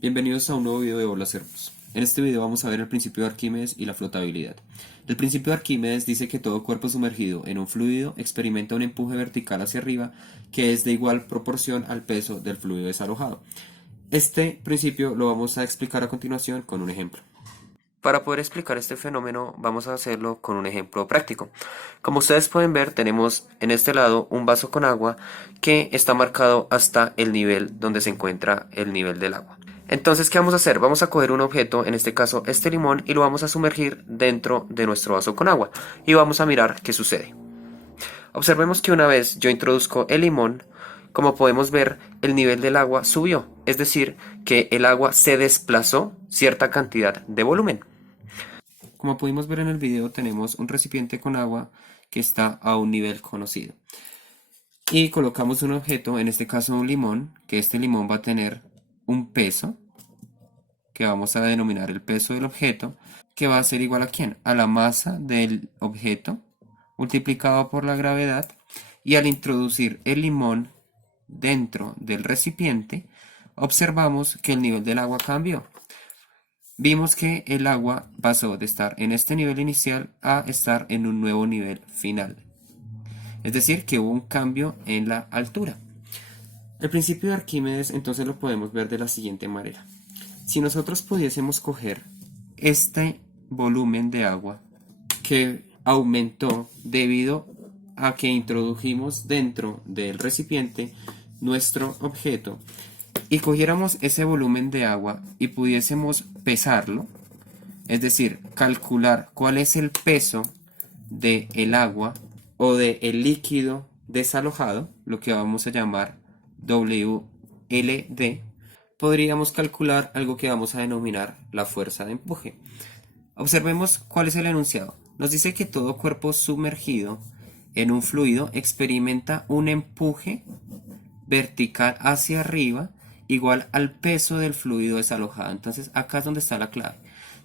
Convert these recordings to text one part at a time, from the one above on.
Bienvenidos a un nuevo video de Hola Servos. En este video vamos a ver el principio de Arquímedes y la flotabilidad. El principio de Arquímedes dice que todo cuerpo sumergido en un fluido experimenta un empuje vertical hacia arriba que es de igual proporción al peso del fluido desalojado. Este principio lo vamos a explicar a continuación con un ejemplo. Para poder explicar este fenómeno vamos a hacerlo con un ejemplo práctico. Como ustedes pueden ver, tenemos en este lado un vaso con agua que está marcado hasta el nivel donde se encuentra el nivel del agua. Entonces, ¿qué vamos a hacer? Vamos a coger un objeto, en este caso este limón, y lo vamos a sumergir dentro de nuestro vaso con agua y vamos a mirar qué sucede. Observemos que una vez yo introduzco el limón, como podemos ver, el nivel del agua subió, es decir, que el agua se desplazó cierta cantidad de volumen. Como pudimos ver en el video, tenemos un recipiente con agua que está a un nivel conocido. Y colocamos un objeto, en este caso un limón, que este limón va a tener un peso, que vamos a denominar el peso del objeto, que va a ser igual a ¿quién? A la masa del objeto multiplicado por la gravedad, y al introducir el limón dentro del recipiente, observamos que el nivel del agua cambió. Vimos que el agua pasó de estar en este nivel inicial a estar en un nuevo nivel final. Es decir, que hubo un cambio en la altura. El principio de Arquímedes entonces lo podemos ver de la siguiente manera. Si nosotros pudiésemos coger este volumen de agua que aumentó debido a que introdujimos dentro del recipiente nuestro objeto y cogiéramos ese volumen de agua y pudiésemos pesarlo, es decir, calcular cuál es el peso del agua o del líquido desalojado, lo que vamos a llamar WLD, podríamos calcular algo que vamos a denominar la fuerza de empuje. Observemos cuál es el enunciado. Nos dice que todo cuerpo sumergido en un fluido experimenta un empuje vertical hacia arriba igual al peso del fluido desalojado. Entonces acá es donde está la clave.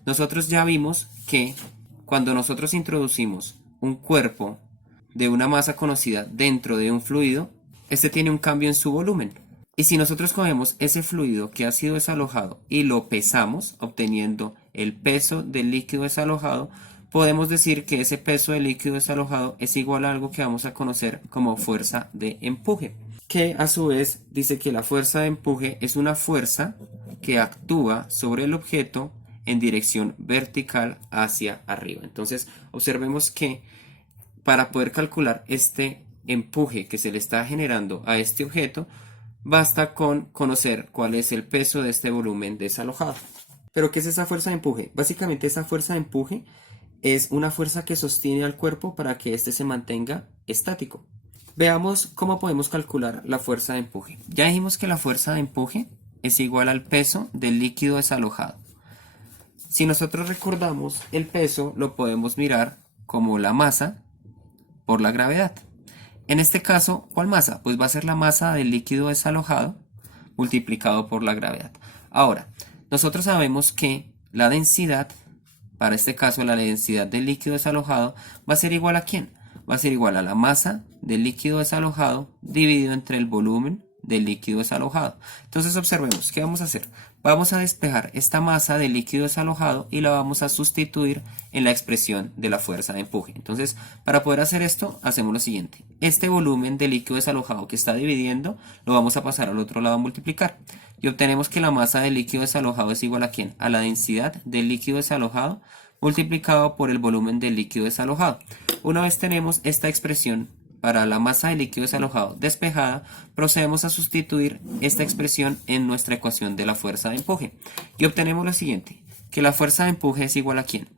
Nosotros ya vimos que cuando nosotros introducimos un cuerpo de una masa conocida dentro de un fluido, este tiene un cambio en su volumen. Y si nosotros cogemos ese fluido que ha sido desalojado y lo pesamos, obteniendo el peso del líquido desalojado, podemos decir que ese peso del líquido desalojado es igual a algo que vamos a conocer como fuerza de empuje, que a su vez dice que la fuerza de empuje es una fuerza que actúa sobre el objeto en dirección vertical hacia arriba. Entonces, observemos que para poder calcular este empuje que se le está generando a este objeto, basta con conocer cuál es el peso de este volumen desalojado. ¿Pero qué es esa fuerza de empuje? Básicamente esa fuerza de empuje es una fuerza que sostiene al cuerpo para que éste se mantenga estático. Veamos cómo podemos calcular la fuerza de empuje. Ya dijimos que la fuerza de empuje es igual al peso del líquido desalojado. Si nosotros recordamos, el peso lo podemos mirar como la masa por la gravedad. En este caso, ¿cuál masa? Pues va a ser la masa del líquido desalojado multiplicado por la gravedad. Ahora, nosotros sabemos que la densidad, para este caso la densidad del líquido desalojado, va a ser igual a ¿quién? Va a ser igual a la masa del líquido desalojado dividido entre el volumen del líquido desalojado. Entonces observemos, ¿qué vamos a hacer? Vamos a despejar esta masa de líquido desalojado y la vamos a sustituir en la expresión de la fuerza de empuje. Entonces, para poder hacer esto, hacemos lo siguiente. Este volumen de líquido desalojado que está dividiendo, lo vamos a pasar al otro lado a multiplicar. Y obtenemos que la masa del líquido desalojado es igual a ¿quién? A la densidad del líquido desalojado multiplicado por el volumen del líquido desalojado. Una vez tenemos esta expresión para la masa de líquido desalojado despejada, procedemos a sustituir esta expresión en nuestra ecuación de la fuerza de empuje. Y obtenemos lo siguiente, que la fuerza de empuje es igual a ¿quién?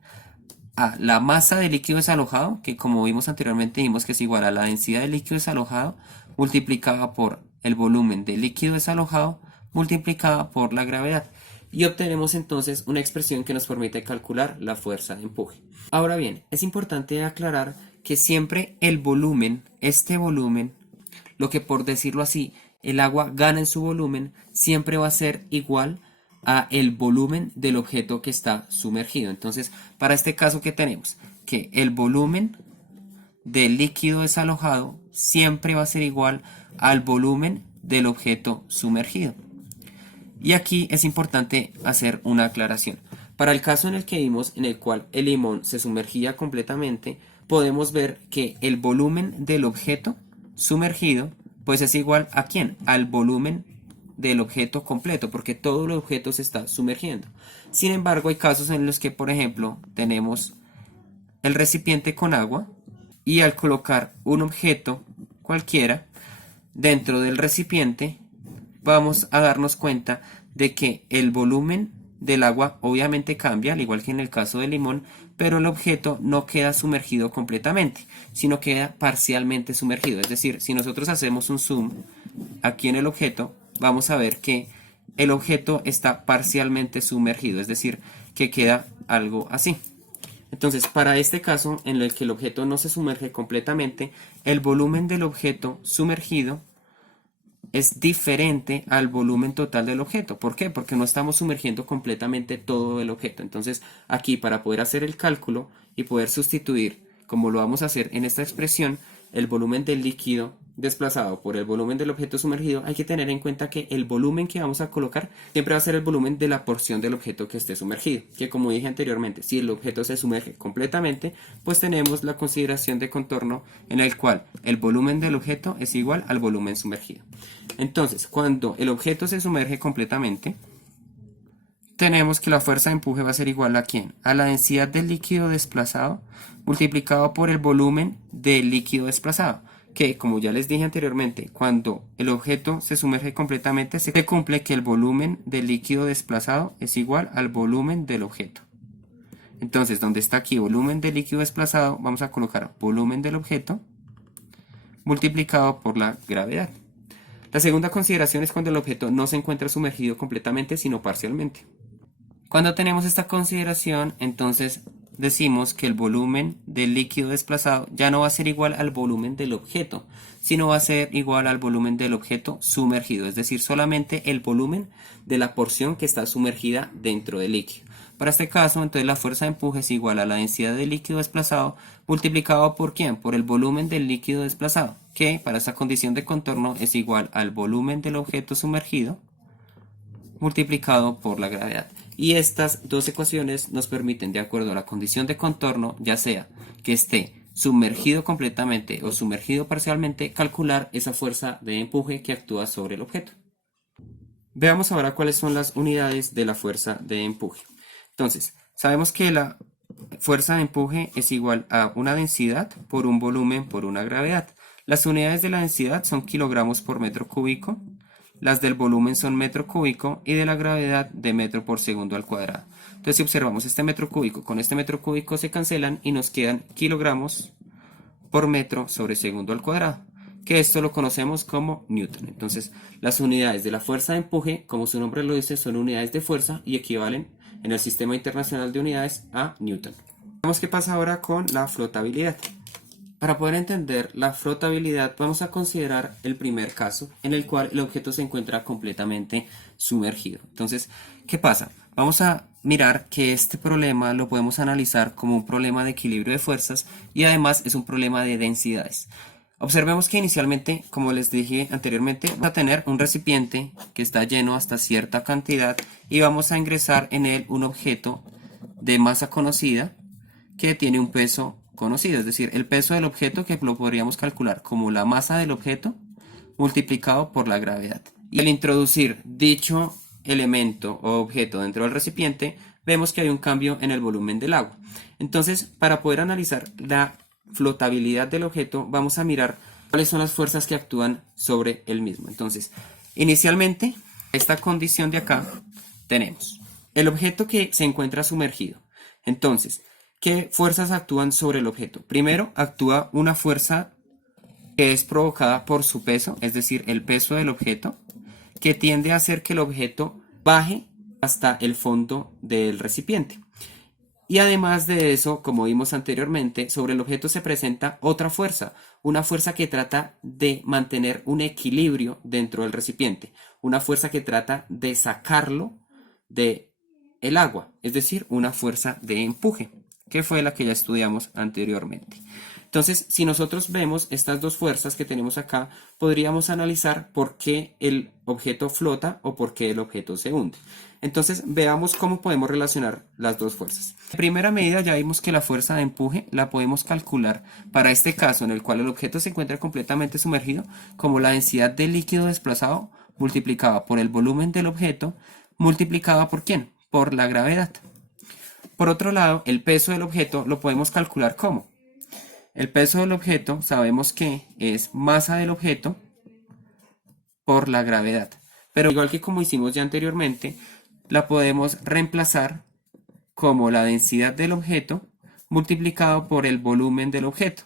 A la masa de líquido desalojado, que como vimos anteriormente dijimos que es igual a la densidad de líquido desalojado multiplicada por el volumen de líquido desalojado multiplicada por la gravedad. Y obtenemos entonces una expresión que nos permite calcular la fuerza de empuje. Ahora bien, es importante aclarar que siempre el volumen, este volumen, lo que por decirlo así, el agua gana en su volumen, siempre va a ser igual a el volumen del objeto que está sumergido. Entonces, para este caso, ¿qué tenemos? Que el volumen del líquido desalojado siempre va a ser igual al volumen del objeto sumergido. Y aquí es importante hacer una aclaración. Para el caso en el que vimos, en el cual el limón se sumergía completamente, podemos ver que el volumen del objeto sumergido pues es igual ¿a quién? Al volumen del objeto completo, porque todo el objeto se está sumergiendo. Sin embargo, hay casos en los que, por ejemplo, tenemos el recipiente con agua y al colocar un objeto cualquiera dentro del recipiente, vamos a darnos cuenta de que el volumen del agua obviamente cambia, al igual que en el caso del limón, pero el objeto no queda sumergido completamente, sino queda parcialmente sumergido. Es decir, si nosotros hacemos un zoom aquí en el objeto, vamos a ver que el objeto está parcialmente sumergido, es decir, que queda algo así. Entonces, para este caso en el que el objeto no se sumerge completamente, el volumen del objeto sumergido es diferente al volumen total del objeto. ¿Por qué? Porque no estamos sumergiendo completamente todo el objeto. Entonces, aquí para poder hacer el cálculo y poder sustituir, como lo vamos a hacer en esta expresión, el volumen del líquido desplazado por el volumen del objeto sumergido, hay que tener en cuenta que el volumen que vamos a colocar siempre va a ser el volumen de la porción del objeto que esté sumergido. Que como dije anteriormente, si el objeto se sumerge completamente, pues tenemos la consideración de contorno en el cual el volumen del objeto es igual al volumen sumergido. Entonces, cuando el objeto se sumerge completamente, tenemos que la fuerza de empuje va a ser igual ¿a quién? A la densidad del líquido desplazado multiplicado por el volumen del líquido desplazado. Que, como ya les dije anteriormente, cuando el objeto se sumerge completamente, se cumple que el volumen del líquido desplazado es igual al volumen del objeto. Entonces, donde está aquí volumen del líquido desplazado, vamos a colocar volumen del objeto multiplicado por la gravedad. La segunda consideración es cuando el objeto no se encuentra sumergido completamente, sino parcialmente. Cuando tenemos esta consideración, entonces decimos que el volumen del líquido desplazado ya no va a ser igual al volumen del objeto, sino va a ser igual al volumen del objeto sumergido, es decir, solamente el volumen de la porción que está sumergida dentro del líquido. Para este caso, entonces la fuerza de empuje es igual a la densidad del líquido desplazado multiplicado por ¿quién? Por el volumen del líquido desplazado, que para esta condición de contorno es igual al volumen del objeto sumergido multiplicado por la gravedad. Y estas dos ecuaciones nos permiten, de acuerdo a la condición de contorno, ya sea que esté sumergido completamente o sumergido parcialmente, calcular esa fuerza de empuje que actúa sobre el objeto. Veamos ahora cuáles son las unidades de la fuerza de empuje. Entonces, sabemos que la fuerza de empuje es igual a una densidad por un volumen por una gravedad. Las unidades de la densidad son kilogramos por metro cúbico, las del volumen son metro cúbico y de la gravedad de metro por segundo al cuadrado. Entonces, si observamos este metro cúbico con este metro cúbico se cancelan y nos quedan kilogramos por metro sobre segundo al cuadrado, que esto lo conocemos como Newton. Entonces, las unidades de la fuerza de empuje, como su nombre lo dice, son unidades de fuerza y equivalen en el Sistema Internacional de Unidades a Newton. Veamos qué pasa ahora con la flotabilidad. Para poder entender la flotabilidad, vamos a considerar el primer caso en el cual el objeto se encuentra completamente sumergido. Entonces, ¿qué pasa? Vamos a mirar que este problema lo podemos analizar como un problema de equilibrio de fuerzas y además es un problema de densidades. Observemos que inicialmente, como les dije anteriormente, vamos a tener un recipiente que está lleno hasta cierta cantidad y vamos a ingresar en él un objeto de masa conocida que tiene un peso conocido, es decir, el peso del objeto que lo podríamos calcular como la masa del objeto multiplicado por la gravedad. Y al introducir dicho elemento o objeto dentro del recipiente, vemos que hay un cambio en el volumen del agua. Entonces, para poder analizar la flotabilidad del objeto, vamos a mirar cuáles son las fuerzas que actúan sobre el mismo. Entonces, inicialmente, esta condición de acá, tenemos el objeto que se encuentra sumergido. Entonces, ¿qué fuerzas actúan sobre el objeto? Primero, actúa una fuerza que es provocada por su peso, es decir, el peso del objeto, que tiende a hacer que el objeto baje hasta el fondo del recipiente. Y además de eso, como vimos anteriormente, sobre el objeto se presenta otra fuerza, una fuerza que trata de mantener un equilibrio dentro del recipiente, una fuerza que trata de sacarlo del agua, es decir, una fuerza de empuje. que fue la que ya estudiamos anteriormente. Entonces, si nosotros vemos estas dos fuerzas que tenemos acá, podríamos analizar por qué el objeto flota o por qué el objeto se hunde. Entonces, veamos cómo podemos relacionar las dos fuerzas. En primera medida, ya vimos que la fuerza de empuje la podemos calcular para este caso en el cual el objeto se encuentra completamente sumergido como la densidad del líquido desplazado multiplicada por el volumen del objeto multiplicada ¿por quién? Por la gravedad. Por otro lado, el peso del objeto lo podemos calcular como el peso del objeto sabemos que es masa del objeto por la gravedad. Pero igual que como hicimos ya anteriormente, la podemos reemplazar como la densidad del objeto multiplicado por el volumen del objeto.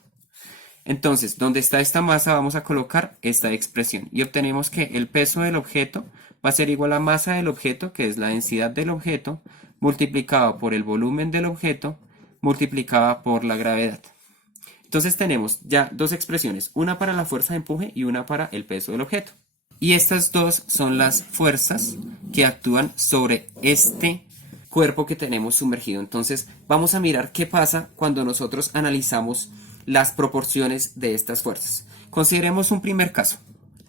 Entonces, donde está esta masa vamos a colocar esta expresión y obtenemos que el peso del objeto va a ser igual a masa del objeto, que es la densidad del objeto, multiplicado por el volumen del objeto, multiplicada por la gravedad. Entonces tenemos ya dos expresiones, una para la fuerza de empuje y una para el peso del objeto. Y estas dos son las fuerzas que actúan sobre este cuerpo que tenemos sumergido. Entonces vamos a mirar qué pasa cuando nosotros analizamos las proporciones de estas fuerzas. Consideremos un primer caso.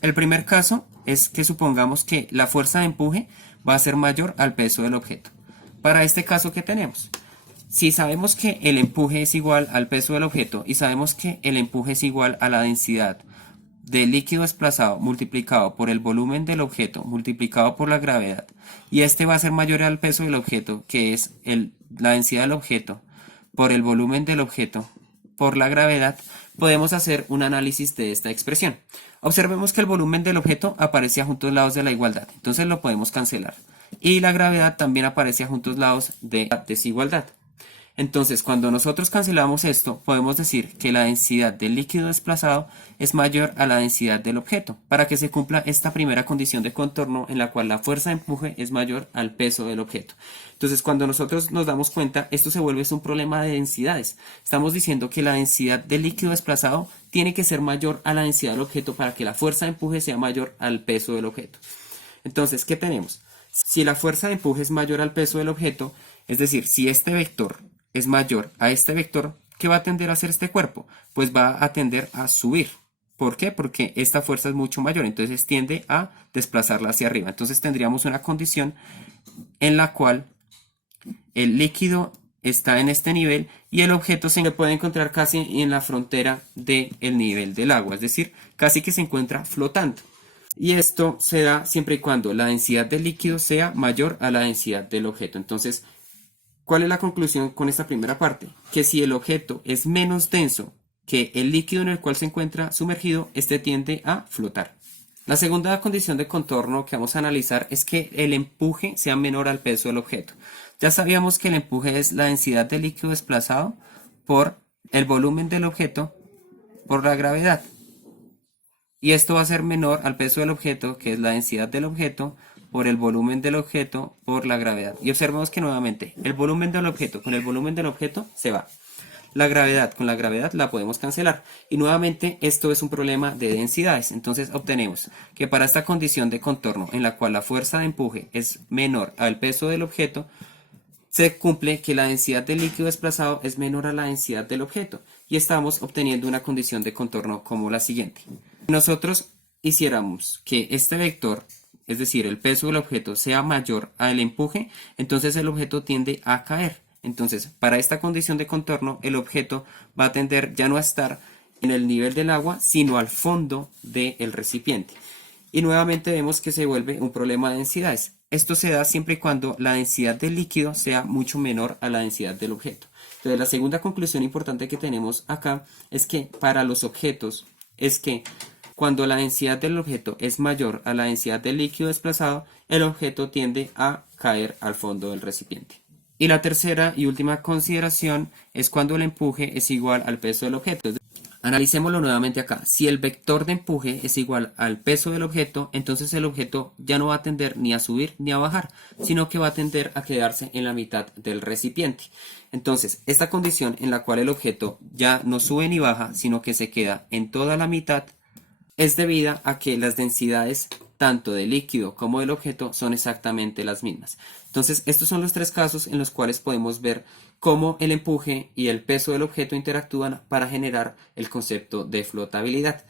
El primer caso es que supongamos que la fuerza de empuje va a ser mayor al peso del objeto. Para este caso, ¿qué tenemos? Si sabemos que el empuje es igual al peso del objeto y sabemos que el empuje es igual a la densidad del líquido desplazado multiplicado por el volumen del objeto multiplicado por la gravedad, y este va a ser mayor al peso del objeto, que es la densidad del objeto por el volumen del objeto por la gravedad, podemos hacer un análisis de esta expresión. Observemos que el volumen del objeto aparece a juntos lados de la igualdad, entonces lo podemos cancelar. Y la gravedad también aparece a juntos lados de la desigualdad. Entonces, cuando nosotros cancelamos esto, podemos decir que la densidad del líquido desplazado es mayor a la densidad del objeto, para que se cumpla esta primera condición de contorno en la cual la fuerza de empuje es mayor al peso del objeto. Entonces, cuando nosotros nos damos cuenta, esto se vuelve un problema de densidades. Estamos diciendo que la densidad del líquido desplazado tiene que ser mayor a la densidad del objeto para que la fuerza de empuje sea mayor al peso del objeto. Entonces, ¿qué tenemos? Si la fuerza de empuje es mayor al peso del objeto, es decir, si este vector es mayor a este vector, ¿qué va a tender a hacer este cuerpo? Pues va a tender a subir. ¿Por qué? Porque esta fuerza es mucho mayor, entonces tiende a desplazarla hacia arriba. Entonces tendríamos una condición en la cual el líquido está en este nivel y el objeto se puede encontrar casi en la frontera del nivel del agua, es decir, casi que se encuentra flotando. Y esto se da siempre y cuando la densidad del líquido sea mayor a la densidad del objeto. Entonces, ¿cuál es la conclusión con esta primera parte? Que si el objeto es menos denso que el líquido en el cual se encuentra sumergido, este tiende a flotar. La segunda condición de contorno que vamos a analizar es que el empuje sea menor al peso del objeto. Ya sabíamos que el empuje es la densidad del líquido desplazado por el volumen del objeto por la gravedad. Y esto va a ser menor al peso del objeto, que es la densidad del objeto por el volumen del objeto por la gravedad. Y observemos que nuevamente el volumen del objeto con el volumen del objeto se va. La gravedad con la gravedad la podemos cancelar. Y nuevamente esto es un problema de densidades. Entonces obtenemos que para esta condición de contorno en la cual la fuerza de empuje es menor al peso del objeto, se cumple que la densidad del líquido desplazado es menor a la densidad del objeto. Y estamos obteniendo una condición de contorno como la siguiente. Si nosotros hiciéramos que este vector, es decir, el peso del objeto sea mayor al empuje, entonces el objeto tiende a caer. Entonces, para esta condición de contorno, el objeto va a tender ya no a estar en el nivel del agua, sino al fondo del recipiente. Y nuevamente vemos que se vuelve un problema de densidades. Esto se da siempre y cuando la densidad del líquido sea mucho menor a la densidad del objeto. Entonces, la segunda conclusión importante que tenemos acá es que para los objetos es que cuando la densidad del objeto es mayor a la densidad del líquido desplazado, el objeto tiende a caer al fondo del recipiente. Y la tercera y última consideración es cuando el empuje es igual al peso del objeto. Analicémoslo nuevamente acá. Si el vector de empuje es igual al peso del objeto, entonces el objeto ya no va a tender ni a subir ni a bajar, sino que va a tender a quedarse en la mitad del recipiente. Entonces, esta condición en la cual el objeto ya no sube ni baja, sino que se queda en toda la mitad, es debida a que las densidades tanto del líquido como del objeto son exactamente las mismas. Entonces, estos son los tres casos en los cuales podemos ver cómo el empuje y el peso del objeto interactúan para generar el concepto de flotabilidad.